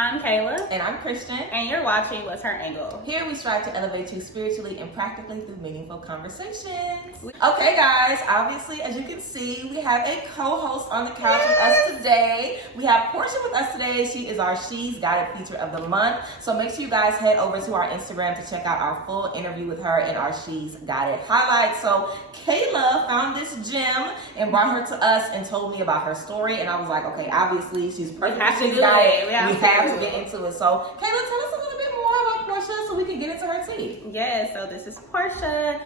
I'm Kayla. And I'm Christian. And you're watching What's Her Angle? Here we strive to elevate you spiritually and practically through meaningful conversations. Okay, guys, obviously, as you can see, we have a co-host on the couch with us today. We have Portia with us today. She is our She's Guided Feature of the Month. So make sure you guys head over to our Instagram to check out our full interview with her and our She's Guided highlights. So Kayla found this gem and brought her to us and told me about her story. And I was like, okay, obviously, she's perfect. She's guided. We have to get into it. So, Kayla, tell us a little bit more about Portia so we can get into her tea. Yeah, so this is Portia.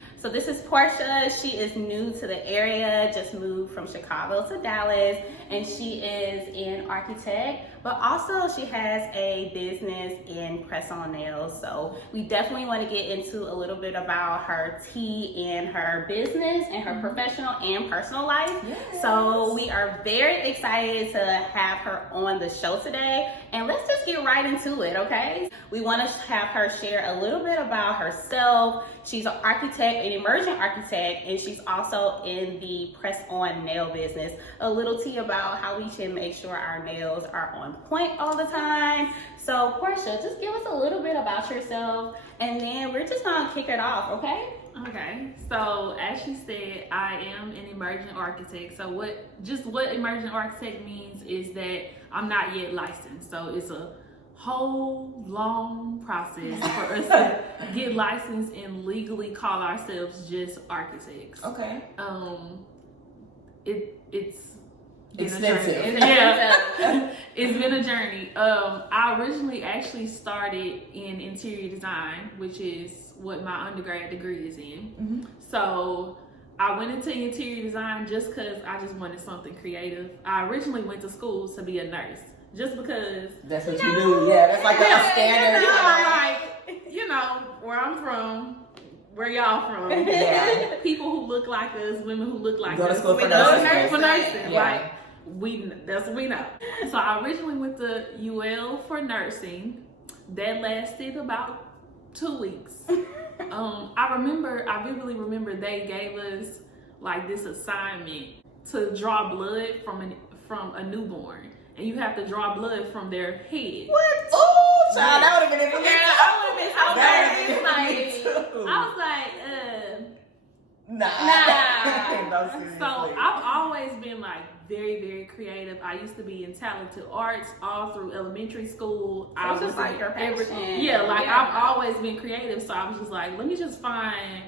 She is new to the area, just moved from Chicago to Dallas, and she is an architect, but also she has a business in press-on nails. So we definitely want to get into a little bit about her tea and her business and her professional and personal life. Yes. So we are very excited to have her on the show today, and let's just get right into it, okay? We want to have her share a little bit about herself. She's an architect, an emerging architect, and she's also in the press-on nail business. A little tea about how we should make sure our nails are on point all the time. So Portia, just give us a little bit about yourself, and then we're just gonna kick it off, okay? Okay, so as she said, I am an emerging architect. So what emerging architect means is that I'm not yet licensed. So it's a whole long process for us to get licensed and legally call ourselves just architects. Okay. It's extensive. Yeah, it's been a journey. I originally actually started in interior design, which is what my undergrad degree is in. Mm-hmm. So I went into interior design just because I just wanted something creative. I originally went to school to be a nurse, just because. That's what you do. Yeah, that's like a standard. Where I'm from. Where y'all from? Yeah. People who look like us, women who look like go to us. school for nursing. Yeah. That's what we know. So I originally went to UL for nursing. That lasted about 2 weeks. I vividly remember they gave us like this assignment to draw blood from a newborn. And you have to draw blood from their head. What? Oh, child, that would have been it for me. I would have been so nervous. I was like, Nah. No, seriously. So I've always been like very, very creative. I used to be in talented arts all through elementary school. I was just like your passion. I've always been creative. So I was just like, let me just find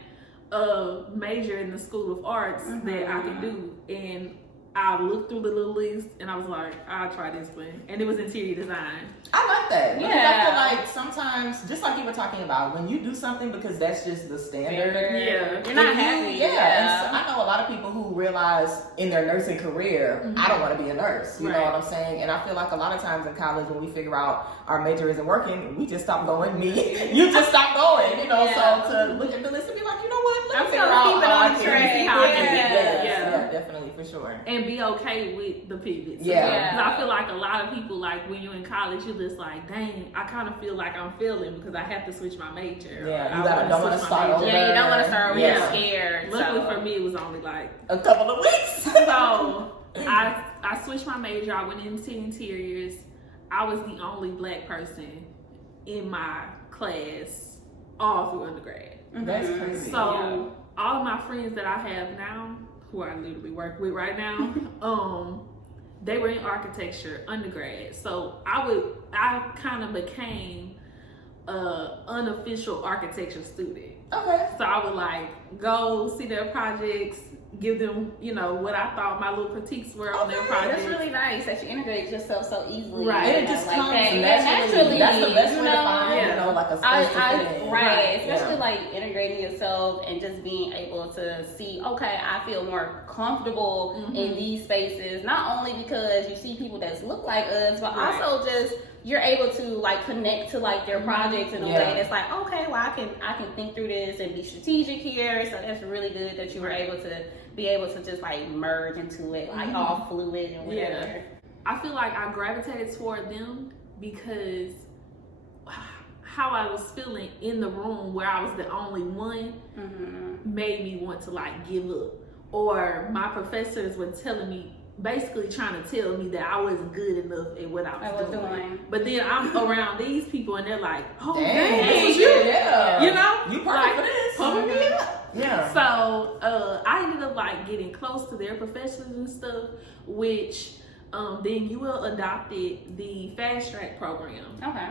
a major in the School of Arts that I can do. And I looked through the little list and I was like, I'll try this one. And it was interior design. I like that. Yeah. Because I feel like sometimes, just like you were talking about, when you do something because that's just the standard. Yeah. You're not happy. Yeah. And so I know a lot of people who realize in their nursing career, I don't want to be a nurse. You know what I'm saying? And I feel like a lot of times in college when we figure out our major isn't working, we just stop going. You just stop going, you know? Yeah. So to look at the list and be like, you know what? Let me figure keep out it how on I can track. see how I can get yeah, definitely, for sure. And be okay with the pivots. Yeah. Because I feel like a lot of people, like when you're in college, you're just like, dang, I kind of feel like I'm failing because I have to switch my major. Yeah, you don't want to start over. Yeah, you don't want to start when you're scared. Luckily for me, it was only like a couple of weeks. So I switched my major. I went into interiors. I was the only black person in my class all through undergrad. That's crazy. So all of my friends that I have now, who I literally work with right now, they were in architecture undergrad. So I kind of became a unofficial architecture student. Okay. So I would like go see their projects, give them, what I thought my little critiques were on their projects. That's really nice that you integrate yourself so easily. Right. And it just like comes that. naturally. That's the best way to find, like a space to fit in. Right. Especially like integrating yourself and just being able to see, okay, I feel more comfortable in these spaces, not only because you see people that look like us, but also just you're able to like connect to like their projects in a way that's like, okay, well I can think through this and be strategic here. So that's really good that you were able to just like merge into it, like all fluid and whatever. Yeah. I feel like I gravitated toward them because how I was feeling in the room where I was the only one made me want to like give up. Or my professors were telling me basically trying to tell me that I wasn't good enough at what I was doing. But then I'm around these people and they're like, oh, dang, this was you. Yeah. You know? You perfect for this. Pump me up. Yeah. So I ended up like getting close to their professors and stuff, which then UL adopted the fast track program. Okay.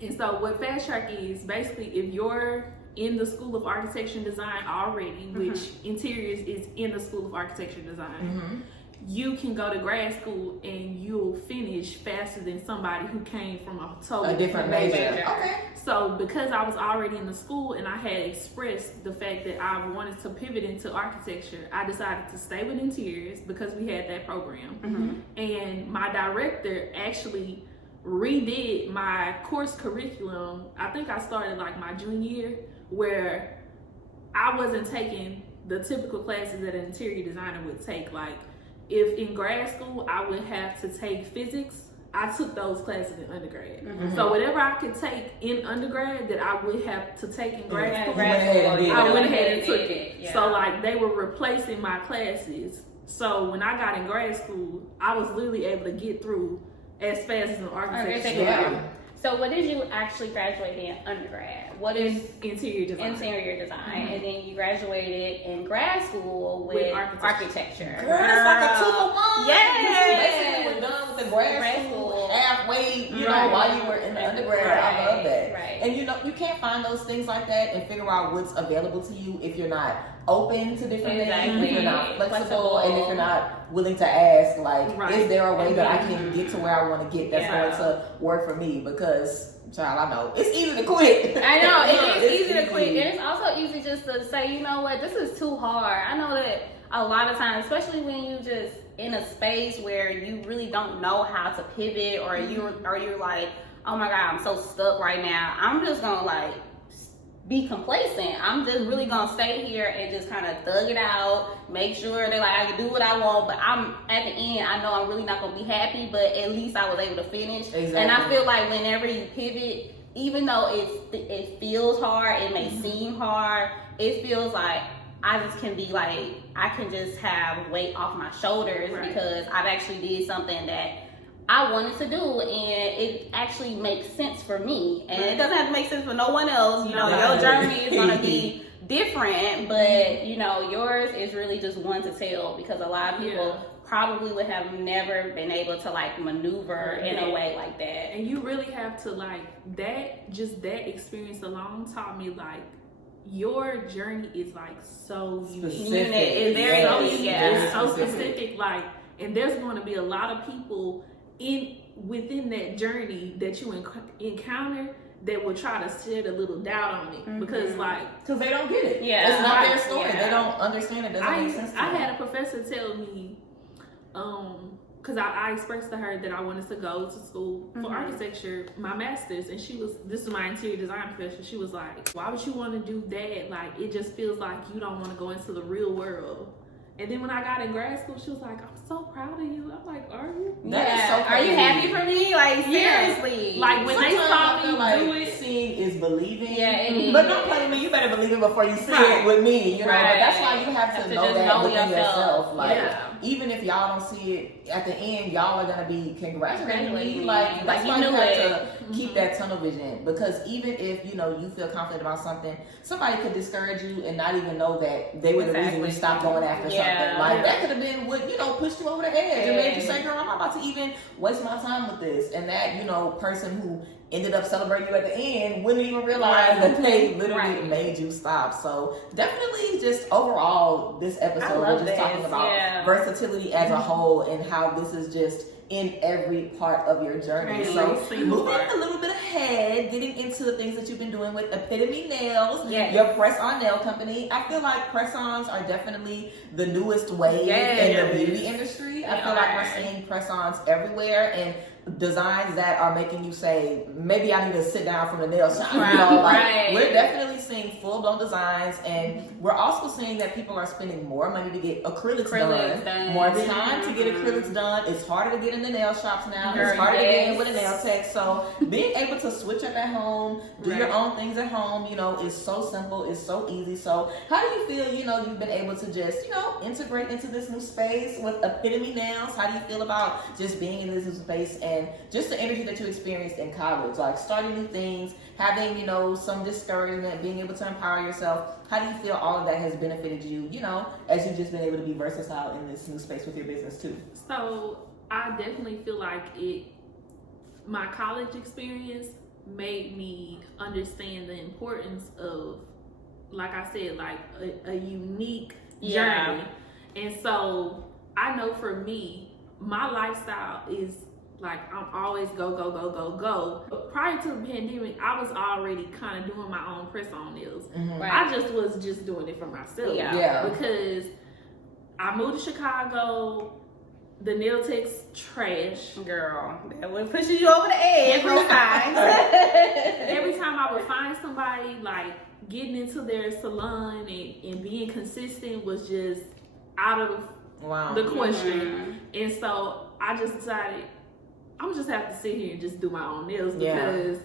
And so what fast track is, basically if you're in the School of Architecture and Design already, which interiors is in the School of Architecture and Design, you can go to grad school and you'll finish faster than somebody who came from a totally different major. Okay. So because I was already in the school and I had expressed the fact that I wanted to pivot into architecture, I decided to stay with interiors because we had that program. And my director actually redid my course curriculum. I think I started like my junior year, where I wasn't taking the typical classes that an interior designer would take. Like, if in grad school I would have to take physics, I took those classes in undergrad. So whatever I could take in undergrad that I would have to take in grad school, I went ahead and took it. Yeah. So like they were replacing my classes. So when I got in grad school, I was literally able to get through as fast as an architecture. Yeah. So what did you actually graduate in undergrad? What is interior design? Interior design. And then you graduated in grad school with architecture. Girl, it's like a 2-for-1. Yes. Basically, we're done with the grad school halfway, you know, while you were in the undergrad. I love that. And you know, you can't find those things like that and figure out what's available to you if you're not open to different things, if you're not flexible, and if you're not willing to ask, like, is there a way that I can get to where I want to get that's going to work for me? Because, child, I know it's easy to quit. I know it is easy to quit, and it's also easy just to say, you know what, this is too hard. I know that a lot of times, especially when you just in a space where you really don't know how to pivot, or you're like, oh my God, I'm so stuck right now. I'm just gonna like be complacent. I'm just really gonna stay here and just kind of thug it out, make sure that like I can do what I want, but I'm at the end, I know I'm really not gonna be happy, but at least I was able to finish. And I feel like whenever you pivot, even though it feels hard, it may seem hard, it feels like I just can be like, I can just have weight off my shoulders because I've actually did something that I wanted to do, and it actually makes sense for me. And it doesn't have to make sense for no one else. You know, your journey is going to be different, but you know, yours is really just one to tell, because a lot of people probably would have never been able to like maneuver in a way like that. And you really have to like that experience alone taught me like your journey is like so specific. It's very it's so specific. Like, and there's going to be a lot of people within that journey that you encounter that will try to shed a little doubt on it because they don't get it. It's not their story. They don't understand it. Doesn't make sense to them. I had a professor tell me, because I expressed to her that I wanted to go to school for architecture, my master's, and this is my interior design professor. She was like, why would you want to do that? Like, it just feels like you don't want to go into the real world. And then when I got in grad school, she was like, I'm so proud of you. I'm like, are you? Are you happy for me? Like, seriously. Like, when sometimes they saw me like do it. Seeing is believing. Yeah, but don't play me. You better believe it before you see it with me. You know, but that's why you have to know that within yourself. Like, even if y'all don't see it at the end, y'all are going to be congratulating me. Like, that's why you have to keep that tunnel vision. Because even if, you know, you feel confident about something, somebody could discourage you and not even know that they were the reason you stopped going after something. Like, that could have been what, you know, pushed you over the edge and made you say, girl, I'm not about to even waste my time with this. And that, you know, person who ended up celebrating you at the end wouldn't even realize that they literally made you stop. So definitely just overall, this episode, we're just talking about versatility as a whole and how this is just in every part of your journey. So moving a little bit ahead, getting into the things that you've been doing with Epitome Nails, your press-on nail company. I feel like press-ons are definitely the newest wave in the beauty industry. I feel like we're seeing press-ons everywhere, and designs that are making you say, maybe I need to sit down from the nail shop. Right, You know, like right. we're definitely seeing full-blown designs, and we're also seeing that people are spending more money to get acrylics done, more time to get acrylics done. It's harder to get in the nail shops now. Girl, it's harder to get in yes. with a nail tech. So being able to switch up at home, do your own things at home, you know, is so simple, it's so easy. So how do you feel, you know, you've been able to just, you know, integrate into this new space with Epitome Nails? How do you feel about just being in this new space and just the energy that you experienced in college, like starting new things, having, you know, some discouragement, being able to empower yourself? How do you feel all of that has benefited you, you know, as you've just been able to be versatile in this new space with your business too? So I definitely feel like my college experience made me understand the importance of, like I said, like a unique journey. And so I know for me, my lifestyle is like, I'm always go, go, go, go, go. But prior to the pandemic, I was already kind of doing my own press-on nails. Right. I was just doing it for myself. Because I moved to Chicago, the nail tech's trash. Girl, that would push you over the edge most times. Every time I would find somebody, like, getting into their salon and being consistent was just out of the question. And so I just decided, I'm just have to sit here and just do my own nails because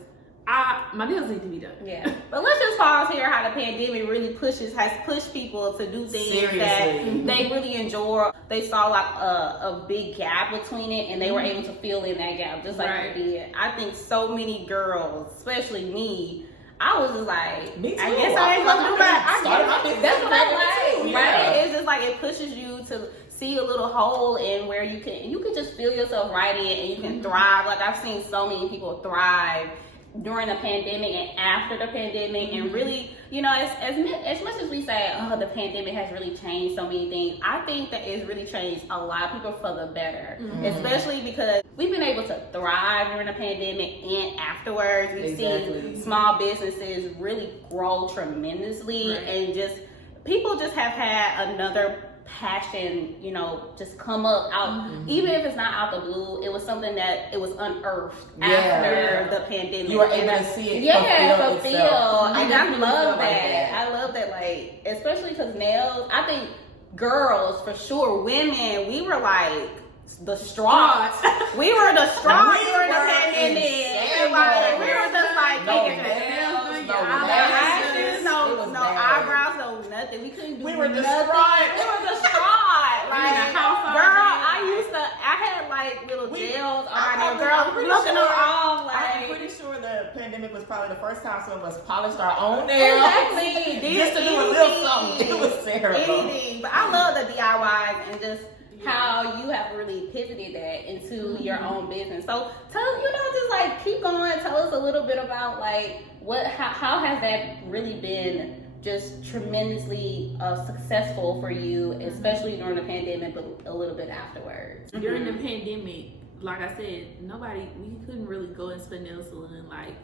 my nails need to be done. Yeah. But let's just pause here how the pandemic really has pushed people to do things that they really enjoy. They saw like a big gap between it, and they were able to fill in that gap just like you did. I think so many girls, especially me, I was just like, me too. I guess I ain't gonna do my that's what I like. Right? It's just like it pushes you to see a little hole in where you can just feel yourself right in, and you can thrive. Like I've seen so many people thrive during the pandemic and after the pandemic, and really, you know, as much as we say, oh, the pandemic has really changed so many things, I think that it's really changed a lot of people for the better, especially because we've been able to thrive during the pandemic and afterwards. We've seen small businesses really grow tremendously, and just people just have had another passion, you know, just come up out, even if it's not out the blue. It was something that it was unearthed after the pandemic. You were able to see it fulfill. And I love that. I love that, like, especially because nails, I think girls, for sure, women, we were like the straws. We were the straws during the pandemic. Like, we were just like, no eyebrows, no nothing. We couldn't do nothing. We were distraught. Like, girl, I had like little gels on my nails. Girl, looking them off. I'm pretty sure the pandemic was probably the first time some of us polished our own nails. Exactly. Just to do a little something. It was terrible. Anything. But I love the DIYs and just how you have really pivoted that into your own business. So tell us, you know, just like keep going. Tell us a little bit about like how has that really been just tremendously successful for you, especially during the pandemic, but a little bit afterwards. During the pandemic, like I said, we couldn't really go into the nail salon. Like,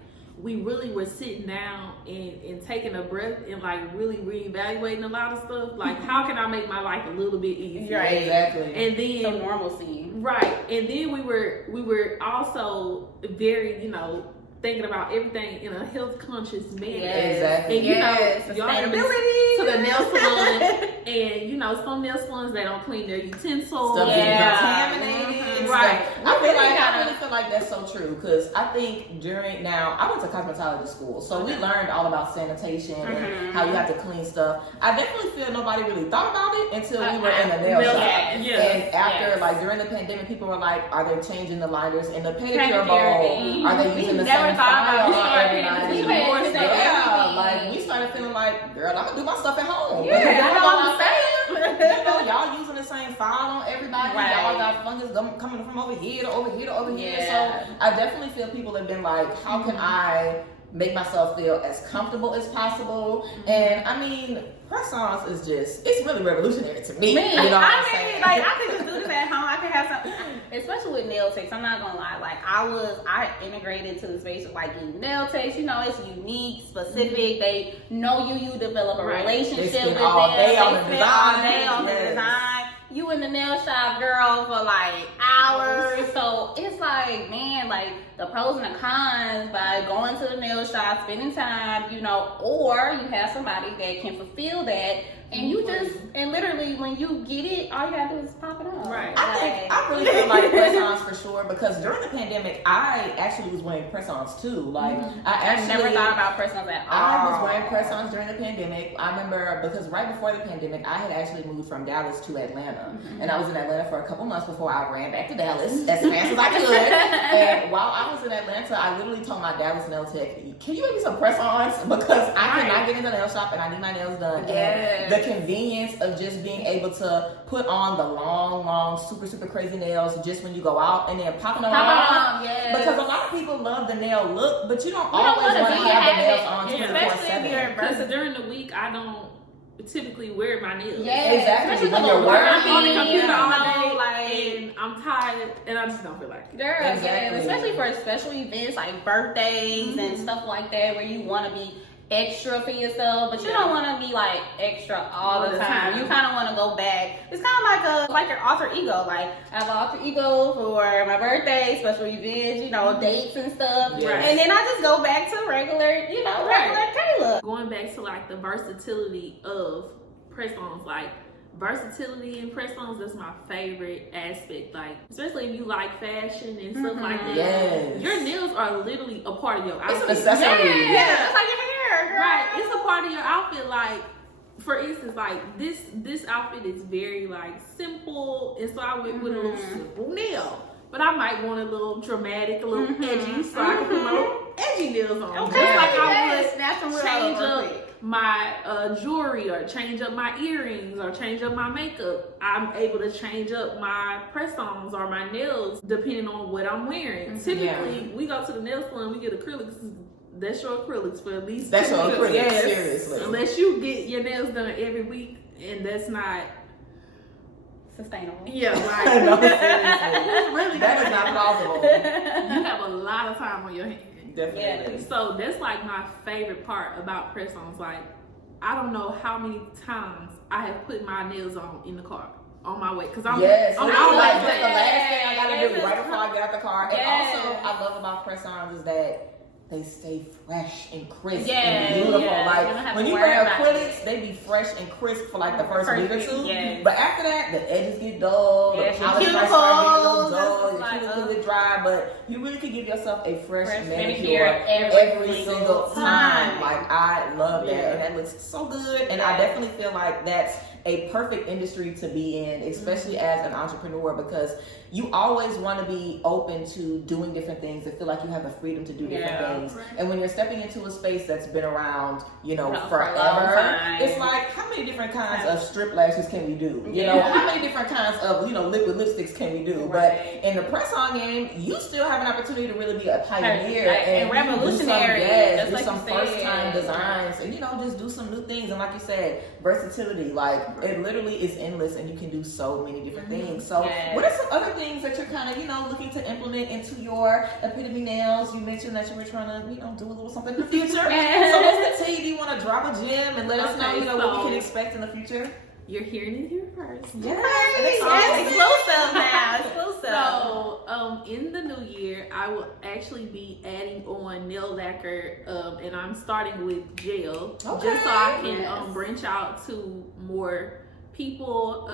we really were sitting down and taking a breath and like really reevaluating a lot of stuff. Like, how can I make my life a little bit easier? Right, exactly. And then some normalcy. Right. And then we were also very, you know, thinking about everything in a health conscious manner. Exactly. And you know, y'all have been to the nail salon, and you know, some nail salons, they don't clean their utensils. Stuff contaminated. Right. I really feel like that's so true, because I think I went to cosmetology school, so we learned all about sanitation and how you have to clean stuff. I definitely feel nobody really thought about it until we were in the nail shop. And after, like during the pandemic, people were like, are they changing the liners in the pedicure bowl? Are they using the same file on everybody? Like, we started feeling like, girl, I can do my stuff at home. Yeah, that's all I'm saying. You know, y'all using the same file on everybody. Y'all got fungus coming from over here to over here to over here. So I definitely feel people have been like, how can I make myself feel as comfortable as possible? And I mean, press-ons is it's really revolutionary to me. You know what I'm saying? Like, I could just do this at home. I could have something, especially with nail techs. I'm not gonna lie. Like, I integrated to the space of like getting nail techs. You know, it's unique, specific. They know you develop a relationship with them. They spend all day on the design. you in the nail shop, girl, for like hours. So it's like, man, like the pros and the cons by going to the nail shop, spending time, you know, or you have somebody that can fulfill that. And you just, and literally when you get it, all you gotta do is pop it on. Right. I really feel like press-ons for sure, because during the pandemic, I actually was wearing press-ons too. Like, I never thought about press-ons at all. I was wearing press-ons during the pandemic. I remember because right before the pandemic, I had actually moved from Dallas to Atlanta. And I was in Atlanta for a couple months before I ran back to Dallas as fast as I could. And while I was in Atlanta, I literally told my Dallas nail tech, can you make me some press-ons? Because I cannot get into the nail shop and I need my nails done. Yes. And the convenience of just being able to put on the long, super crazy nails just when you go out and then popping them on. Yes. Because a lot of people love the nail look, but you don't always want to have the nails on 24/7. Because during the week, I don't typically wear my nails. Yeah, exactly. When you're working on the computer all day, like, and I'm tired, and I just don't feel like it. Girl, Exactly. yeah, especially for special events like birthdays and stuff like that, where you want to be extra for yourself, but you don't want to be like extra all the time. You kind of want to go back. It's kind of like your alter ego. Like, I have an alter ego for my birthday, special events, you know, dates and stuff. Yes. And then I just go back to regular, you know, regular Kayla. Going back to like the versatility of press-ons, like versatility in press-ons, that's my favorite aspect. Like, especially if you like fashion and stuff like that. Yes. Your nails are literally a part of your outfit. It's an accessory. Yeah, it's like your hair, girl. Right, it's a part of your outfit. Like, for instance, like this outfit is very like simple, and so I went with a little simple nail. But I might want a little dramatic, a little edgy, so I can put my little edgy nails on. Okay, Just like I yes, would snap some change real up quick. my jewelry, or change up my earrings, or change up my makeup. I'm able to change up my press-ons or my nails depending on what I'm wearing. Typically, we go to the nail salon, we get acrylics. That's your acrylics for at least That's 2 your weeks. acrylics, Yes. seriously. Unless you get your nails done every week, and that's not Sustainable. like No, seriously. really That is not plausible. you have a lot of time on your hands. Definitely. So that's like my favorite part about press-ons. Like, I don't know how many times I have put my nails on in the car on my way, because I'm Yes, I'm it's out like like that's the last thing I gotta Yes. do right before I get out the car. Yes. And also, I love about press-ons is that they stay fresh and crisp Yeah, and beautiful. yeah. You don't Like have when to you worry wear about acrylics, they be fresh and crisp for like the first week or two. Yes. But after that, the edges get dull, Yes, the your polish might start getting a little cuticles, dull, it's your like, cuticles get dry. But you really could give yourself a fresh manicure manicure every single time. time. Like I love that, Yeah. and that looks so good. And I definitely feel like that's a perfect industry to be in, especially as an entrepreneur, because you always want to be open to doing different things and feel like you have the freedom to do different things. Right. And when you're stepping into a space that's been around, you know, For a long forever, time. it's like, how many different kinds of strip lashes can we do? You know, how many different kinds of, you know, liquid lipsticks can we do? Right. But in the press-on game, you still have an opportunity to really be a pioneer and revolutionary, just do like some you said. first-time designs, and you know, just do some new things. And like you said, versatility, like it literally is endless, and you can do so many different things. So what are some other things that you're kind of, you know, looking to implement into your Epitome nails? You mentioned that you were trying to, you know, do a little something in the future. So what's the tea? Do you want to drop a gem and let us know, you know, what we can expect in the future? You're hearing it here first. Exclusive now. Exclusive. So, in the new year, I will actually be adding on nail lacquer, and I'm starting with gel, just so I can branch out to more people.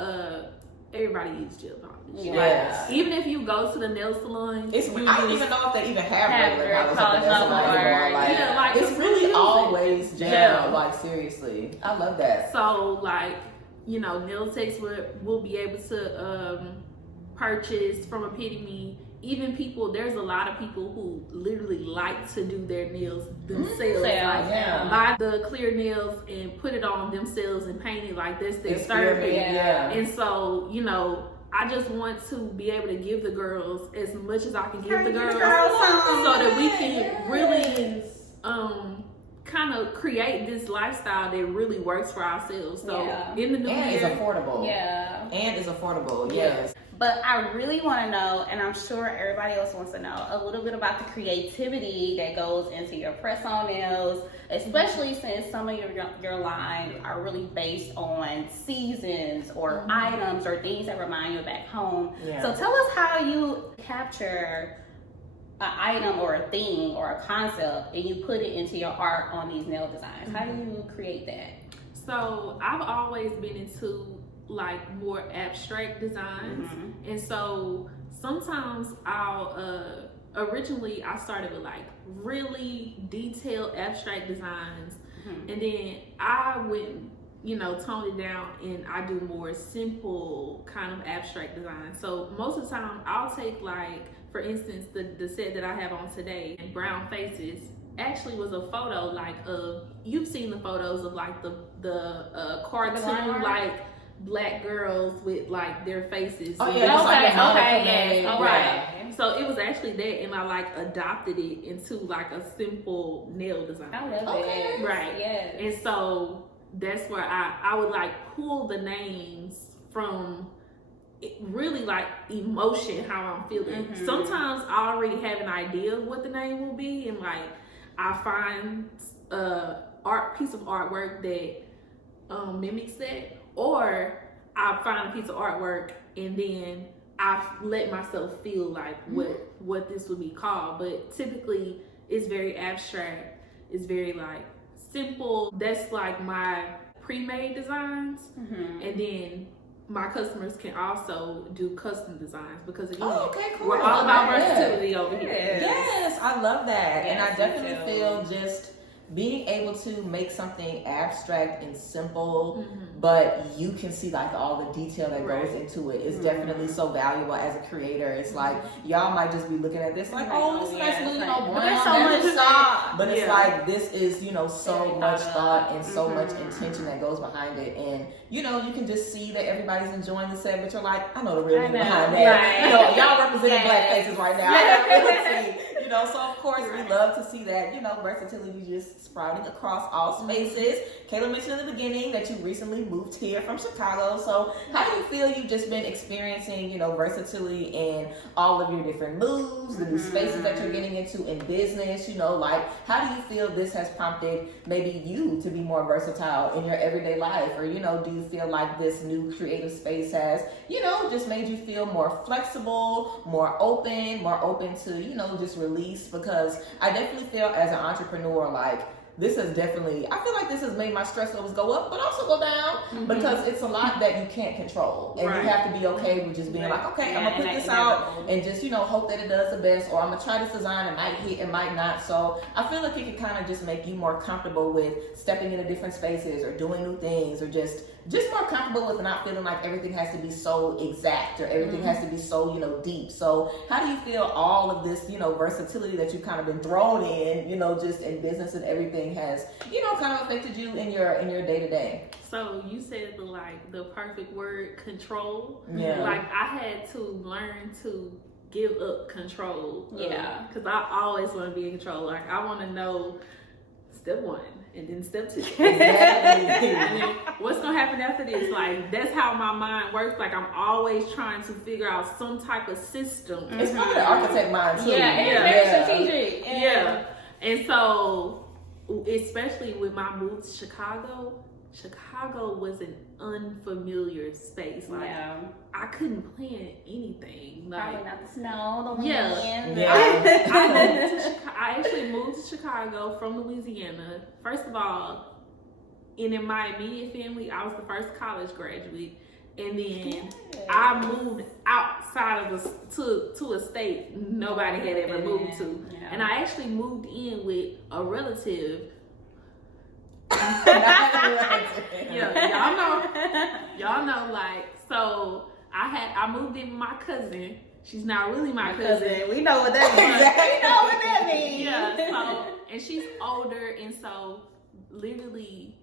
Everybody uses gel polish. Yes. Even if you go to the nail salon, I don't even know if they even have regular polish at the nail no salon more. anymore. Like, Yeah, like, it's really use it. always gel. Gel. Like seriously, I love that. So, like, you know, nail techs will be able to purchase from Epitome. Even people, there's a lot of people who literally like to do their nails themselves. Like, buy the clear nails and put it on themselves and paint it like this their therapy. Yeah. And so, you know, I just want to be able to give the girls as much as I can give the girls, so that we can really kind of create this lifestyle that really works for ourselves. So in the new And year, it's affordable. Yeah. And it's affordable, yes. But I really want to know, and I'm sure everybody else wants to know, a little bit about the creativity that goes into your press-on nails, especially since some of your lines are really based on seasons or items or things that remind you of back home. Yeah. So tell us how you capture an item or a theme or a concept and you put it into your art on these nail designs. How do you create that? So I've always been into like more abstract designs, and so sometimes I'll originally I started with like really detailed abstract designs, and then I went, you know, toned it down and I do more simple kind of abstract design. So most of the time I'll take, like, for instance, the set that I have on today, Brown Faces, actually was a photo like of, you've seen the photos of like the cartoon like black girls with like their faces. Oh yeah, okay, right. So it was actually that, and I like adopted it into like a simple nail design. I love it. Right. Yes. And so that's where I would like pull the names from really like emotion, how I'm feeling. Sometimes I already have an idea of what the name will be, and like I find piece of artwork that mimics that, or I find a piece of artwork and then I let myself feel like what this would be called. But typically it's very abstract, it's very like simple. That's like my pre-made designs, and then my customers can also do custom designs, because again, cool. we're all about versatility over here. Yes, I love that. And I Yes, definitely feel just being able to make something abstract and simple, but you can see like all the detail that goes into it is definitely so valuable as a creator. It's like y'all might just be looking at this like, oh, this is nice little, you know, brown. But there's so much thought. But it's like, this is, you know, so much thought and so much intention that goes behind it. And, you know, you can just see that everybody's enjoying the set, but you're like, I know the real meaning behind that. Right. You know, y'all representing black faces right now. I gotta really see. You know, so of course we love to see that, you know, versatility just sprouting across all spaces. Kayla mentioned in the beginning that you recently moved here from Chicago. So how do you feel you've just been experiencing, you know, versatility in all of your different moves, the new spaces that you're getting into in business? You know, like, how do you feel this has prompted maybe you to be more versatile in your everyday life? Or, you know, do you feel like this new creative space has, you know, just made you feel more flexible, more open to, you know, just release? Because I definitely feel as an entrepreneur, like, this has definitely, I feel like this has made my stress levels go up, but also go down, because it's a lot that you can't control. And you have to be okay with just being like, okay, I'm gonna put this out and just, you know, hope that it does the best, or I'm gonna try this design, it might hit, it might not. So I feel like it can kind of just make you more comfortable with stepping into different spaces or doing new things, or just more comfortable with not feeling like everything has to be so exact or everything has to be so, you know, deep. So how do you feel all of this, you know, versatility that you've kind of been thrown in, you know, just in business and everything has, you know, kind of affected you in your day-to-day? So you said the perfect word, control. Yeah. Like, I had to learn to give up control. Yeah. Because I always want to be in control. Like, I want to know step one and then step two. Exactly. And then what's gonna happen after this? Like, that's how my mind works. Like, I'm always trying to figure out some type of system. It's probably the architect mind too. Yeah, and it's very strategic. Yeah. And so, especially with my move to Chicago was an unfamiliar space. Like, I couldn't plan anything. Like, probably not the snow, the wind. I actually moved to Chicago from Louisiana. First of all, and in my immediate family, I was the first college graduate. And then I moved outside of to a state nobody had ever moved to. Yeah. And I actually moved in with a relative. y'all know, like, so I moved in with my cousin. She's not really my cousin. We know what that means. We know what that means. Yeah. So, and she's older, and so literally,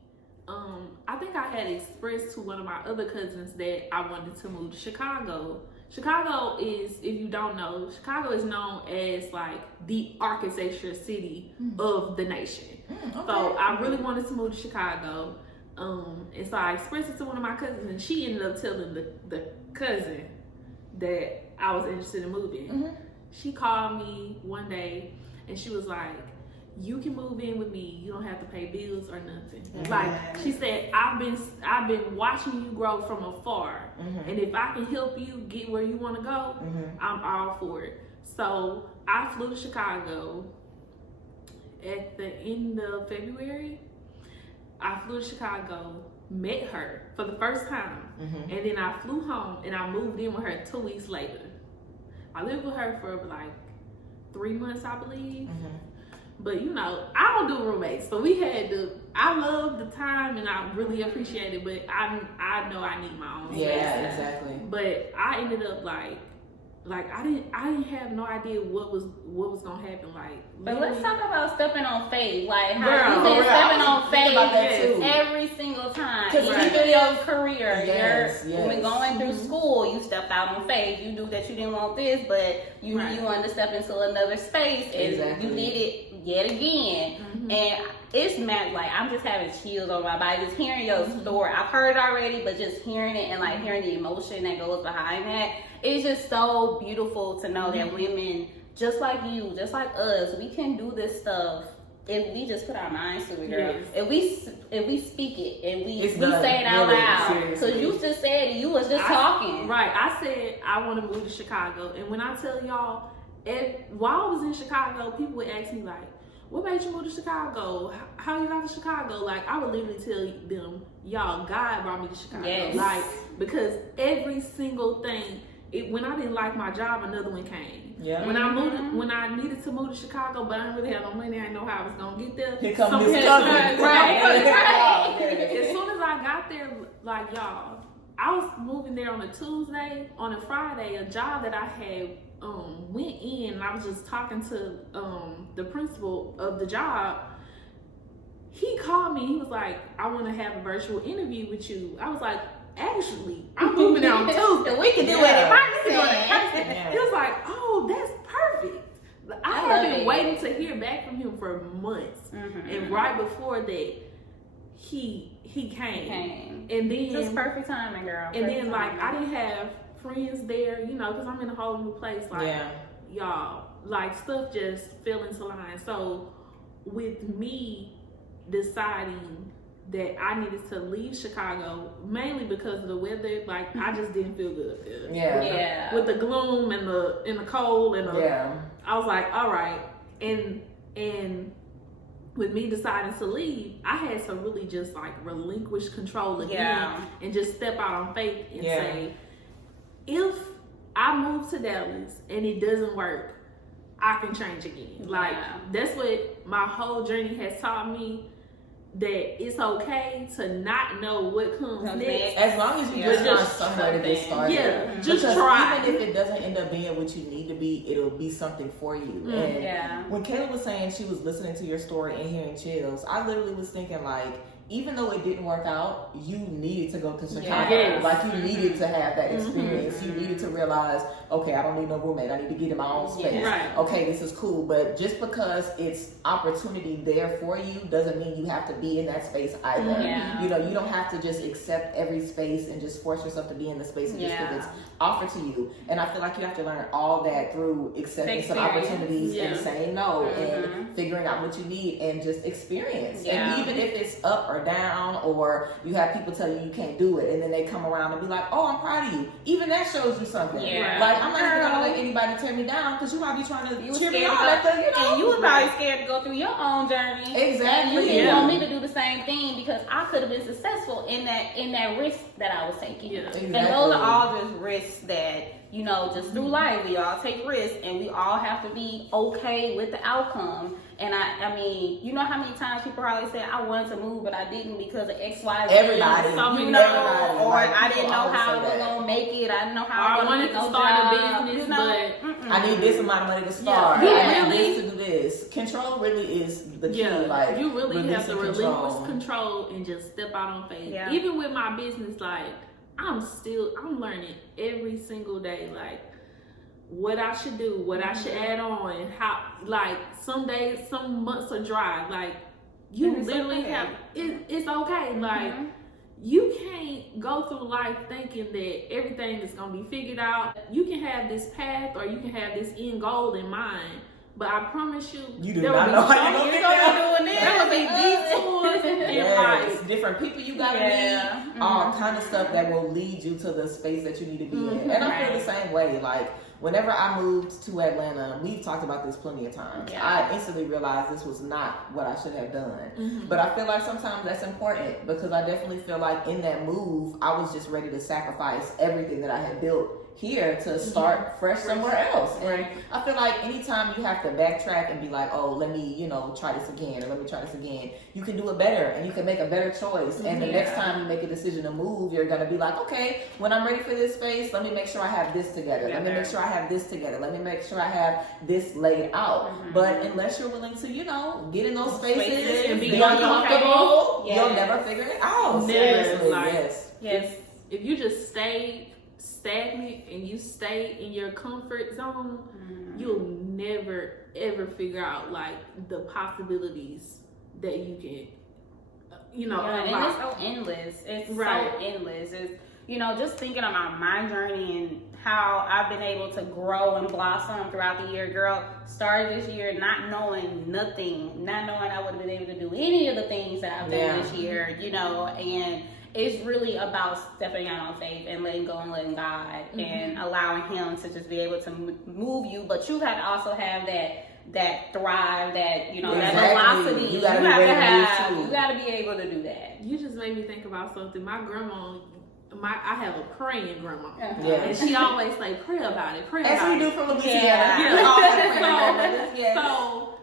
I think I had expressed to one of my other cousins that I wanted to move to Chicago. Chicago is, if you don't know, Chicago is known as like the architecture city of the nation. Okay. So I really wanted to move to Chicago. And so I expressed it to one of my cousins, and she ended up telling the cousin, that I was interested in moving. Mm-hmm. She called me one day and she was like, you can move in with me. You don't have to pay bills or nothing. Mm-hmm. Like she said, I've been watching you grow from afar, Mm-hmm. and if I can help you get where you want to go, Mm-hmm. I'm all for it. So I flew to Chicago at the end of February. I flew to Chicago, met her for the first time, Mm-hmm. and then I flew home and I moved in with her 2 weeks later. I lived with her for like 3 months, I believe. Mm-hmm. But you know, I don't do roommates, so we had to. I love the time and I really appreciate it, but I know I need my own space. Yeah, exactly. But I ended up like I didn't have no idea what was gonna happen. Like, But let's talk about stepping on faith. Like how Girl, you've been for real, stepping I was on thinking about that faith too. every single time. 'Cause Even your career, Yes, when yes. going through school, you stepped out on faith. You knew that you didn't want this, but you knew Right. you wanted to step into another space, and Exactly. you did it yet again. Mhm. And it's mad. Like I'm just having chills on my body just hearing your story. I've heard it already, but just hearing it and like hearing the emotion that goes behind that, it's just so beautiful to know that women just like you, just like us, we can do this stuff if we just put our minds to it, girl. Yes. If we speak it and we It's say done. it out Really, loud. seriously. Because you just said it, you was just talking. Right. I said I want to move to Chicago, and when I tell y'all, while I was in Chicago, people would ask me like, "What made you move to Chicago? How you got to Chicago?" Like I would literally tell them, "Y'all, God brought me to Chicago." Yes. Like because every single thing. When I didn't like my job, another one came. Yeah. When I needed to move to Chicago, but I didn't really have no money, I didn't know how I was gonna get there. Here comes Something this had cousin. to- Right. As soon as I got there, like y'all, I was moving there on a Tuesday. On a Friday, a job that I had went in, and I was just talking to the principal of the job. He called me. He was like, "I want to have a virtual interview with you." I was like, "Actually, I'm moving there on Tuesday. We can do it in We can do it in person." person." Yeah. He was like, "Oh, that's perfect." I love had been it. waiting to hear back from him for months, and right before that, he came, and then Just perfect timing, girl. and Perfect then like I timing. didn't have friends there, you know, because I'm in a whole new place. Like Yeah. y'all, like stuff just fell into line. So with me deciding that I needed to leave Chicago mainly because of the weather, like I just didn't feel good there. Yeah. Yeah. With the gloom and the cold and Yeah. I was like, all right, and with me deciding to leave, I had to really just like relinquish control again Yeah. and just step out on faith and Yeah. say, if I move to Dallas and it doesn't work, I can change again. Like Yeah. that's what my whole journey has taught me, that it's okay to not know what comes next. As long as you Yeah. just find Just somewhere to get started. Yeah, just Because try. even if it doesn't end up being what you need to be, it'll be something for you. And Yeah. when Kayla was saying she was listening to your story and hearing chills, I literally was thinking like, even though it didn't work out, you needed to go to Chicago. Yes. Like you needed to have that experience. You needed to realize, okay, I don't need no roommate. I need to get in my own space. Yeah. Right. Okay, this is cool. But just because it's opportunity there for you doesn't mean you have to be in that space either. Yeah. You know, you don't have to just accept every space and just force yourself to be in the space just because Yeah. it's offered to you. And I feel like you have to learn all that through accepting some Experience. opportunities and Yeah. saying no and figuring out what you need and just experience. Yeah. And even if it's up or down or you have people tell you can't do it and then they come around and be like, oh, I'm proud of you. Even that shows you something. Yeah. Like, I'm not even Girl. gonna let anybody tear me down because you might be trying to You was cheer me scared on to at go, the, you know. and you was probably scared to go through your own journey. Exactly. And you didn't Yeah. want me to do the same thing because I could have been successful in that risk that I was taking. Yeah. Exactly. And those are all just risks that, you know, just through life we all take risks and we all have to be okay with the outcome. And I mean, you know how many times people probably said I wanted to move but I didn't because of X, Y, Z. Everybody. So many You know, Everybody. or Like, I people didn't know always how I say was that. gonna make it. I didn't know Or how I I was wanted gonna to get no start a job, business, you know? but I need this amount of money to start. Yeah. I need Really- this to do this. Control really is the key. yeah, Like you really have to releasing relinquish control and just step out on faith. Yeah. Even with my business, like I'm learning every single day, like what I should do, what I should add on, how, like some days, some months are dry, like you And it's literally okay. have it's okay, like you can't go through life thinking that everything is going to be figured out. You can have this path or you can have this end goal in mind, but I promise you do not know how you're going to get there. There will be detours in life. Different people you got to meet, all kind of stuff that will lead you to the space that you need to be in. And I feel the same way. Like, whenever I moved to Atlanta, we've talked about this plenty of times. Yeah. I instantly realized this was not what I should have done. But I feel like sometimes that's important because I definitely feel like in that move, I was just ready to sacrifice everything that I had built here to start fresh somewhere else. And I feel like anytime you have to backtrack and be like, oh, let me, try this again, or let me try this again, you can do it better and you can make a better choice. And the next time you make a decision to move, you're going to be like, okay, when I'm ready for this space, let me make sure I have this together. Let me make sure I have this together. Let me make sure I have this laid out. But unless you're willing to, get in those spaces and be uncomfortable, you'll never figure it out. Seriously, yes. If you just stay stagnant and you stay in your comfort zone, you'll never ever figure out like the possibilities that you can and it's so endless. It's so endless. It's just thinking about my journey and how I've been able to grow and blossom throughout the year. Girl, started this year not knowing nothing, not knowing I would have been able to do any of the things that I've done this year, and it's really about stepping out on faith and letting go and letting God and allowing Him to just be able to move you. But you have to also have that thrive, that that velocity. You gotta be able to do that. You just made me think about something. My grandma, I have a praying grandma, and she always say, "Pray about it, pray about it." As we do from Louisiana. So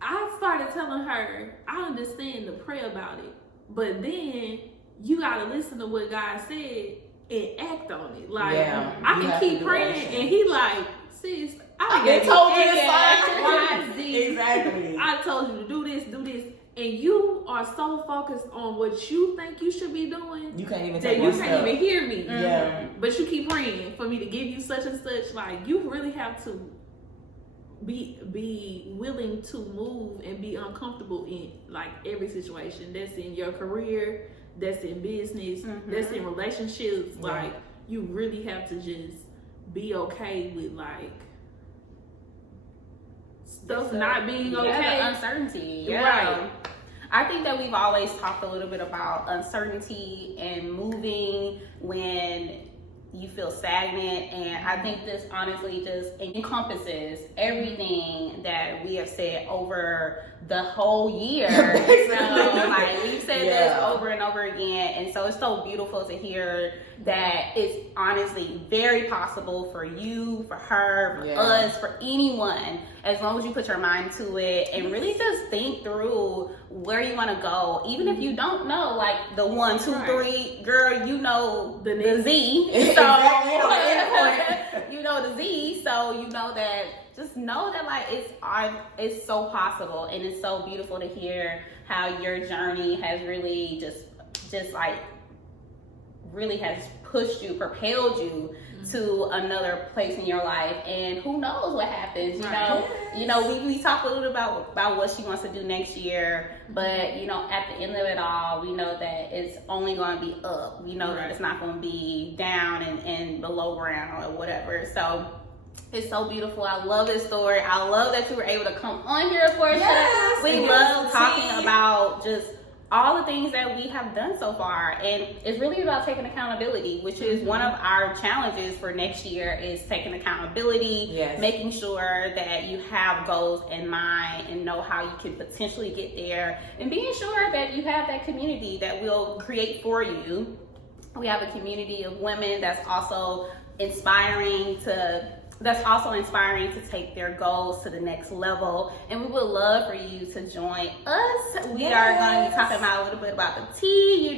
I started telling her, I understand to pray about it, but then you gotta listen to what God said and act on it. Like I can keep praying, and He like, sis, I told you to Exactly. I told you to do this, and you are so focused on what you think you should be doing, you can't even even hear me. But you keep praying for me to give you such and such. Like, you really have to be willing to move and be uncomfortable in like every situation. That's in your career, that's in business, that's in relationships. Like, you really have to just be okay with like stuff not being okay. Uncertainty. Right. I think that we've always talked a little bit about uncertainty and moving when you feel stagnant, and I think this honestly just encompasses everything that we have said over the whole year. So like we've said this over and over again, and so it's so beautiful to hear that it's honestly very possible for you, for her, for us, for anyone, as long as you put your mind to it and really just think through where you want to go. Even if you don't know like the 1, 2, 3, girl, you know the Z. So you know the Z, so you know that. Just know that like it's so possible, and it's so beautiful to hear how your journey has really just like really has pushed you, propelled you to another place in your life. And who knows what happens? You know, we talked a little about what she wants to do next year, but at the end of it all, we know that it's only going to be up. We know that it's not going to be down and below ground or whatever. So it's so beautiful. I love this story. I love that you were able to come on here, Portia. Yes, we love talking about just all the things that we have done so far, and it's really about taking accountability, which is one of our challenges for next year, is taking accountability, making sure that you have goals in mind and know how you can potentially get there, and being sure that you have that community that will create for you. We have a community of women that's also inspiring to take their goals to the next level, and we would love for you to join us. We are going to be talking about a little bit about the tea.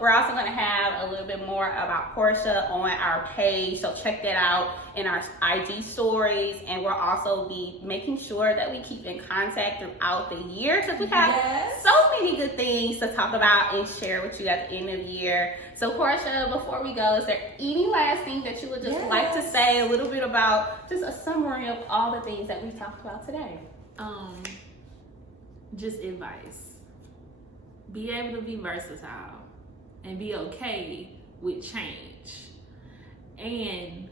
We're also going to have a little bit more about Portia on our page, so check that out in our IG stories, and we'll also be making sure that we keep in contact throughout the year, because we have so many good things to talk about and share with you at the end of the year. So Portia, before we go, is there any last thing that you would just like to say a little bit about, just a summary of all the things that we talked about today? Just advice. Be able to be versatile. and be okay with change. And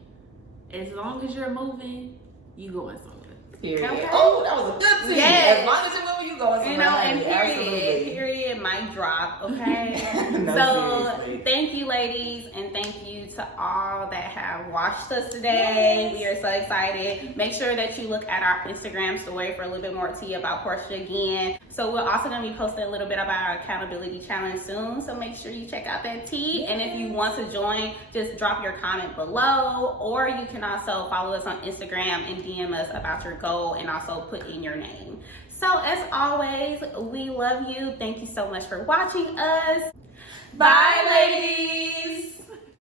as long as you're moving, you going somewhere. Period. Okay. Oh, that was a good thing. Yes. As long as you're moving, you going somewhere. You know, and Absolutely. period, mic drop, okay? No, so seriously. thank you, ladies, and thank you to all that have watched us today. Yes. We are so excited. Make sure that you look at our Instagram story for a little bit more tea about Portia again. So we're also going to be posting a little bit about our accountability challenge soon, so make sure you check out that tea. And if you want to join, just drop your comment below, or you can also follow us on Instagram and DM us about your goal and also put in your name. So as always, we love you. Thank you so much for watching us. Bye, ladies.